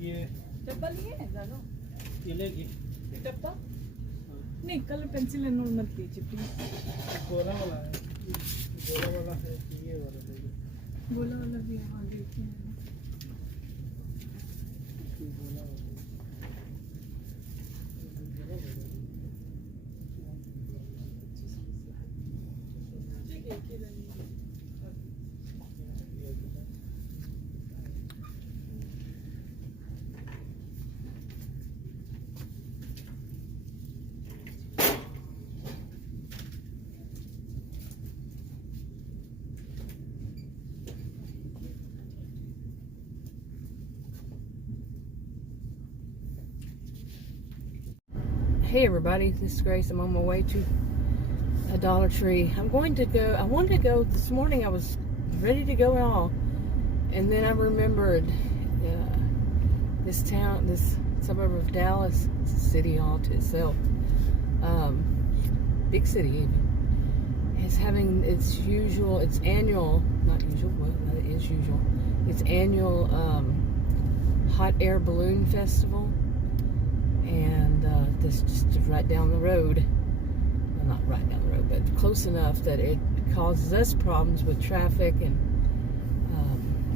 ये डब्बा लिए है जानो ये लेगी ये डब्बा नहीं कलर पेंसिल है नोट मत दीजिए प्लीज गोला वाला है गोला वाला है ये वाला है गोला वाला भी हाँ देखिए गोला वाला Hey everybody, this is Grace. I'm on my way to a Dollar Tree. I wanted to go this morning. I was ready to go and all. And then I remembered this suburb of Dallas, it's a city all to itself. Big city even. It's having its annual hot air balloon festival. And this just right down the road, well, not right down the road, but close enough that it causes us problems with traffic, and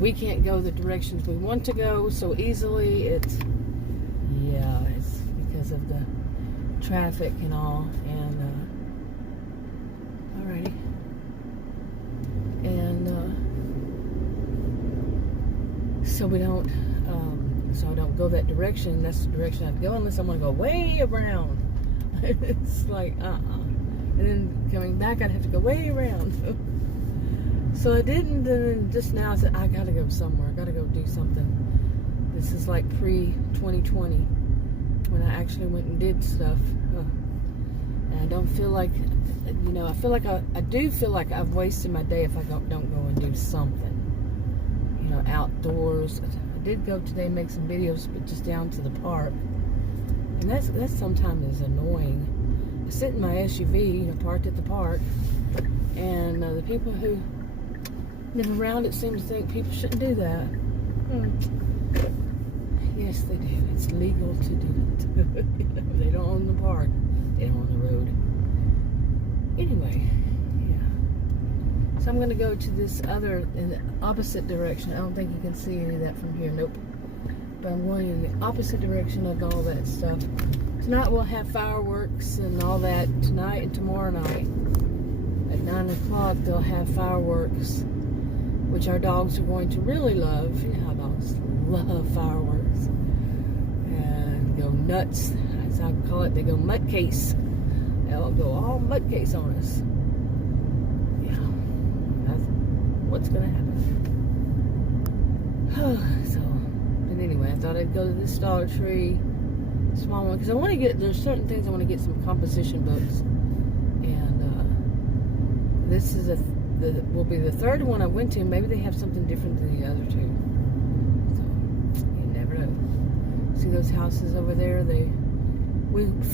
we can't go the directions we want to go so easily. It's because of the traffic and all. And alrighty, and so I don't go that direction. That's the direction I'd go unless I want to go way around. It's like, And then coming back, I'd have to go way around. So I didn't, and just now I said, I gotta go somewhere. I gotta go do something. This is like pre-2020 when I actually went and did stuff. And I don't feel like, I feel like I do feel like I've wasted my day if I don't go and do something. Outdoors. I did go today and make some videos, but just down to the park, and that sometimes is annoying. I sit in my SUV, parked at the park, and the people who live around it seem to think people shouldn't do that. Yes, they do. It's legal to do it. They don't own the park. They don't own the road. Anyway. So I'm going to go to this in the opposite direction. I don't think you can see any of that from here. Nope. But I'm going in the opposite direction of all that stuff. Tonight we'll have fireworks and all that. Tonight and tomorrow night. At 9 o'clock they'll have fireworks, which our dogs are going to really love. You know how dogs love fireworks. And go nuts, as I call it. They go mudcase. They'll go all mudcase on us. What's gonna happen. But anyway, I thought I'd go to this Dollar Tree, small one, because I want to there's certain things I want to get some composition books, and this is will be the third one I went to. Maybe they have something different than the other two, so you never know. See those houses over there?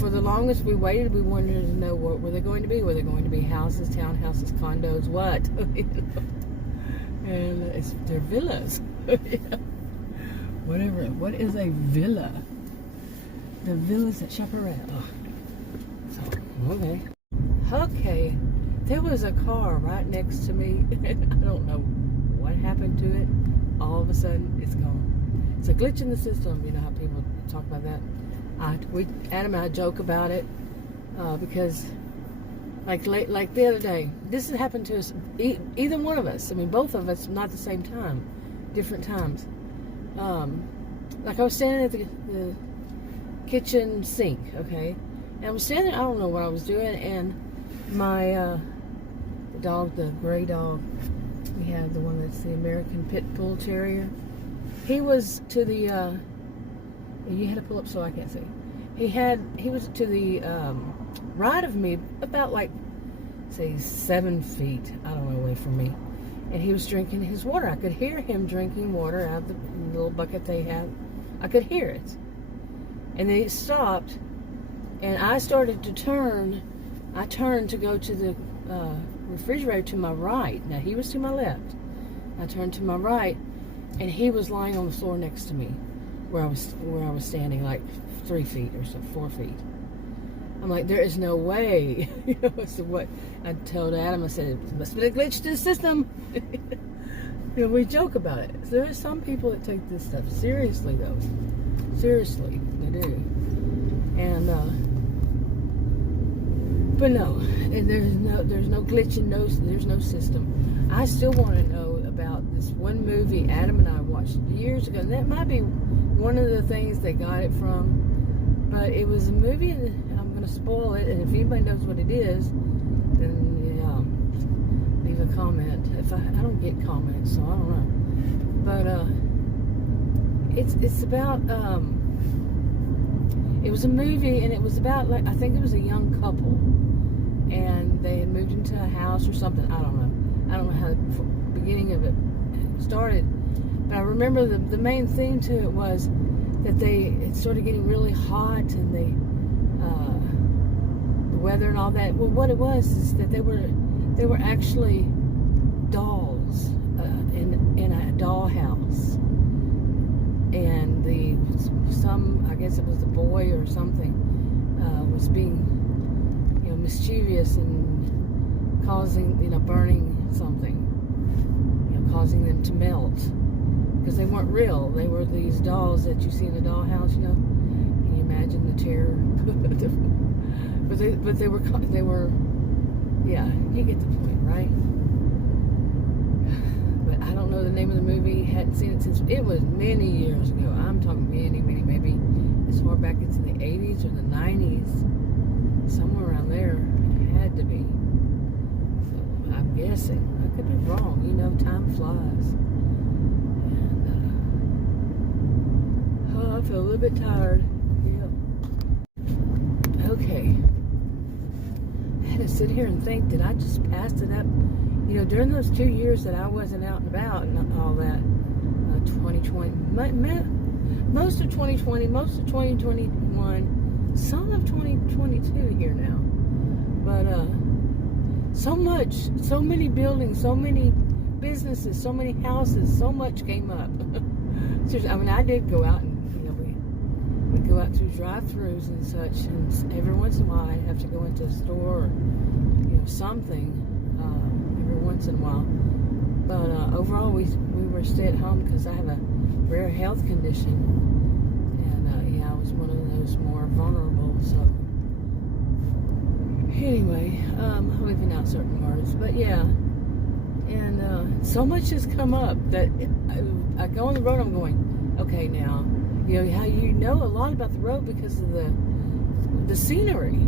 For the longest we waited, we wanted to know what were they going to be. Were they going to be houses, townhouses, condos, what? And they're villas. Whatever. What is a villa? The villas at Chaparral. So, okay. There was a car right next to me. I don't know what happened to it. All of a sudden, it's gone. It's a glitch in the system. You know how people talk about that? Adam and I joke about it because like the other day, this has happened to us, either one of us. I mean, both of us, not at the same time, different times. Like I was standing at the kitchen sink, okay, and I was standing. I don't know what I was doing, and my dog, the gray dog, we have the one that's the American Pit Bull Terrier. He was to the. You had to pull up so I can't see. He was to the right of me, about like, say, 7 feet, I don't know, away from me. And he was drinking his water. I could hear him drinking water out of the little bucket they have. I could hear it. And then he stopped, and I started to turn. I turned to go to the refrigerator to my right. Now, he was to my left. I turned to my right, and he was lying on the floor next to me, where I was standing, like 3 feet or so, 4 feet. I'm like, there is no way. You know, so what I told Adam, I said, it must be a glitch to the system. You know, we joke about it. So there are some people that take this stuff seriously, though. Seriously, they do. And but no, and there's no glitch and there's no system. I still want to know about this one movie Adam and I watched years ago. And that might be one of the things they got it from. But it was a movie, and I'm going to spoil it. And if anybody knows what it is, then leave a comment. If I don't get comments, so I don't know. But it's about it was a movie, and it was about, like, I think it was a young couple, and they had moved into a house or something. I don't know how the beginning of it started, but I remember the main theme to it was that it started getting really hot, and the weather and all that. Well, what it was is that they were actually dolls in a dollhouse, and I guess it was a boy or something, was being, you know, mischievous and causing, you know, burning something, you know, causing them to melt, because they weren't real. They were these dolls that you see in a dollhouse, you know. Can you imagine the terror? but they were, yeah, you get the point, right? But I don't know the name of the movie. Hadn't seen it since, it was many years ago. I'm talking many, maybe as far back into the 80s or the 90s, somewhere around there. It had to be. So I'm guessing. I could be wrong. You know, time flies. And I feel a little bit tired. Yeah. Okay. I had to sit here and think, did I just pass it up? You know, during those 2 years that I wasn't out and about and all that, 2020, most of 2020, most of 2021, some of 2022 here now. But so many buildings, so many businesses, so many houses, so much came up. Seriously, I mean, I did go out and, you know, we go out through drive-thrus and such, and every once in a while I'd have to go into a store or, you know, something. Once in a while, but overall we were stay at home because I have a rare health condition, and yeah, I was one of those more vulnerable. So anyway, I'm leaving out certain words, but yeah, and so much has come up that I go on the road. I'm going, okay, now, you know how you know a lot about the road because of the scenery.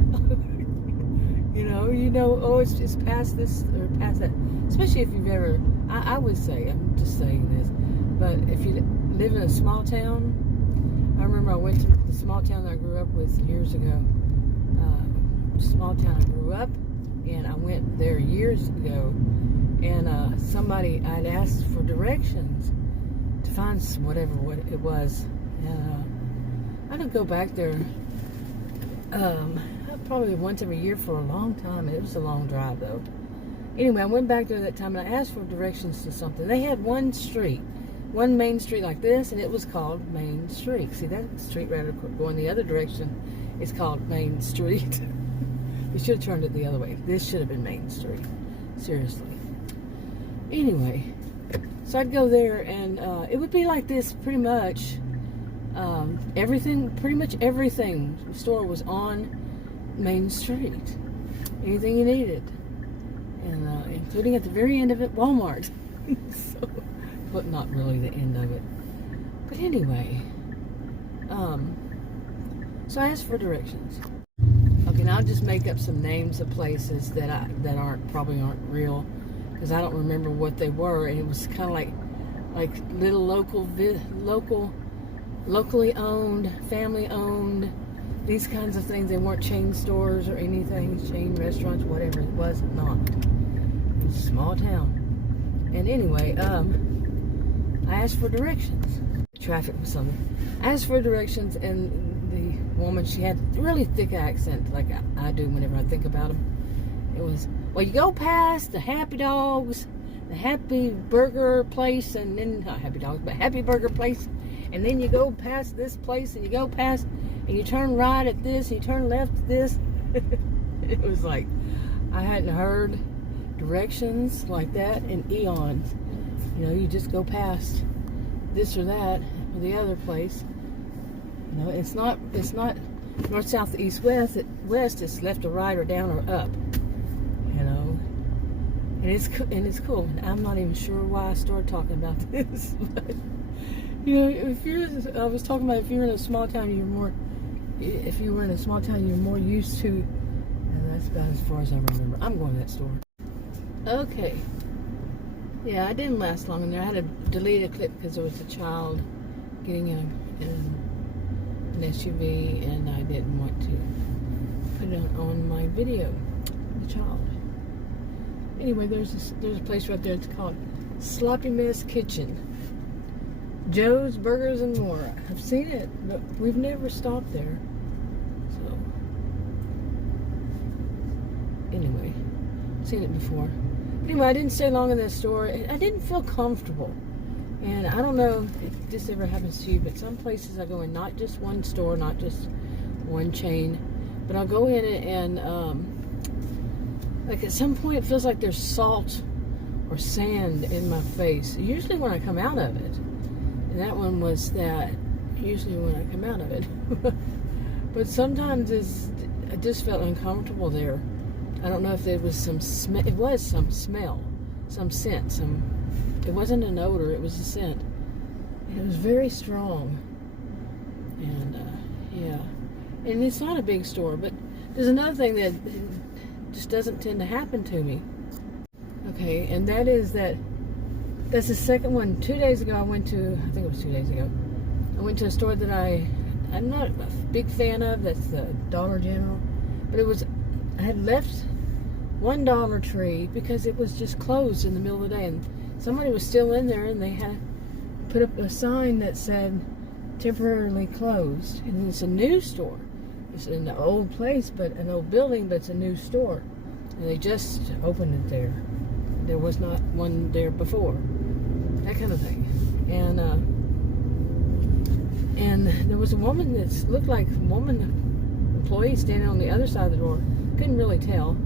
You know, oh, it's past this or past that. Especially if you've ever, I would say, I'm just saying this, but if you live in a small town, I remember I went to the small town that I grew up with years ago. Small town I grew up in. I went there years ago, and I'd asked for directions to find whatever what it was, and I don't go back there. Probably once every year for a long time. It was a long drive, though. Anyway, I went back there that time, and I asked for directions to something. They had one main street like this, and it was called Main Street. See, that street rather going the other direction is called Main Street. We should have turned it the other way. This should have been Main Street. Seriously. Anyway, so I'd go there, and it would be like this pretty much. Pretty much everything. The store was on Main Street. Anything you needed. And including at the very end of it, Walmart. So, but not really the end of it. But anyway, so I asked for directions. Okay, now I'll just make up some names of places that probably aren't real, because I don't remember what they were, and it was kind of like little locally owned, family owned, these kinds of things. They weren't chain stores or anything, chain restaurants, whatever it was, not. It was a small town. And anyway, I asked for directions. Traffic was something. I asked for directions, and the woman, she had a really thick accent, like I do whenever I think about them. It was, well, you go past the Happy Dogs, the Happy Burger place, and then, not Happy Dogs, but Happy Burger place, and then you go past this place, and you go past, and you turn right at this, and you turn left at this. It was like I hadn't heard directions like that in eons. You know, you just go past this or that or the other place. You know, it's not north, south, east, west. West is left or right or down or up. You know, and it's cool. I'm not even sure why I started talking about this, but you know, I was talking about if you're in a small town, if you were in a small town, you're more used to. And that's about as far as I remember. I'm going to that store. Okay. Yeah, I didn't last long in there. I had to delete a clip because there was a child getting in an SUV, and I didn't want to put it on my video. The child. Anyway, there's a place right there. It's called Sloppy Mess Kitchen. Joe's Burgers and More. I've seen it, but we've never stopped there. So, anyway, seen it before. Anyway, I didn't stay long in that store. I didn't feel comfortable. And I don't know if this ever happens to you, but some places I go in, not just one store, not just one chain, but I'll go in and like at some point it feels like there's salt or sand in my face. Usually when I come out of it. And that one was that, usually when I come out of it. But sometimes I just felt uncomfortable there. I don't know if there was some smell. It was some smell, some scent. It wasn't an odor, it was a scent. And it was very strong. And, yeah. And it's not a big store, but there's another thing that just doesn't tend to happen to me. Okay, and that is that's the second one. 2 days ago, I think it was 2 days ago, I went to a store that I'm not a big fan of. That's the Dollar General. But I had left one Dollar Tree because it was just closed in the middle of the day. And somebody was still in there, and they had put up a sign that said temporarily closed. And it's a new store. It's in an old place, but an old building, but it's a new store. And they just opened it there. There was not one there before. That kind of thing. And there was a woman that looked like a woman employee standing on the other side of the door. Couldn't really tell,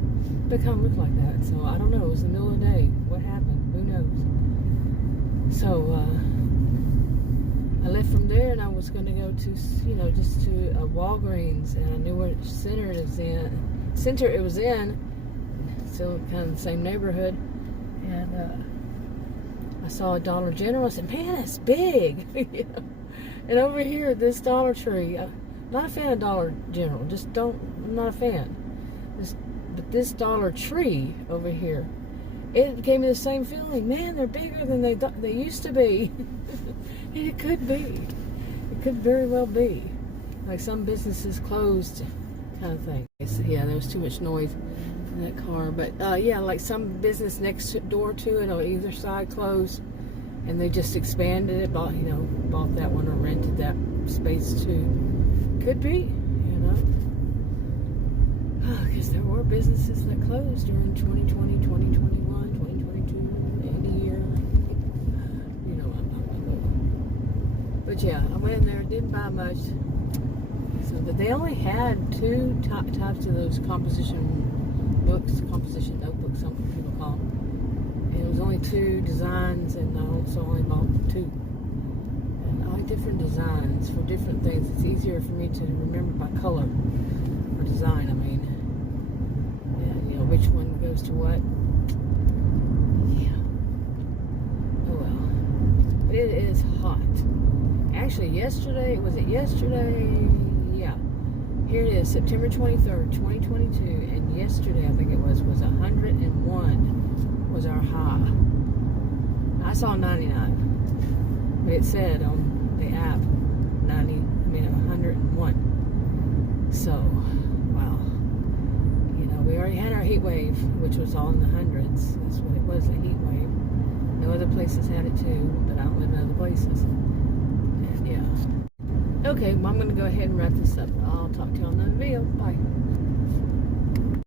but kind of looked like that. So I don't know. It was the middle of the day. What happened? Who knows? So I left from there, and I was going to go to, just to a Walgreens, and I knew what center it was in. Still kind of the same neighborhood. And I saw a Dollar General. I said, man, that's big. And over here, this Dollar Tree, I'm not a fan of Dollar General. I'm not a fan. But this Dollar Tree over here, it gave me the same feeling. Man, they're bigger than they used to be. And it could be. It could very well be. Like some businesses closed kind of thing. Yeah, there was too much noise in that car. But yeah, like some business next door to it on either side closed. And they just expanded it, bought that one or rented that space too. Could be, because there were businesses that closed during 2020, 2021, 2022, any year. But yeah, I went in there, didn't buy much. So, but they only had two types of those composition notebooks, some people call them. And it was only two designs, and I also only bought two. And I like different designs for different things. It's easier for me to remember by color or design, and which one goes to what. Yeah. Oh well. But it is hot. Actually, yesterday, yeah. Here it is, September 23rd, 2022, and yesterday, I think it was 101 was our high. I saw 99, but it said on the app 101. So, wow. We already had our heat wave, which was all in the hundreds. That's what it was, a heat wave. No other places had it too, but I don't live in other places. And yeah. Okay, well, I'm going to go ahead and wrap this up. I'll talk to you on another video. Bye.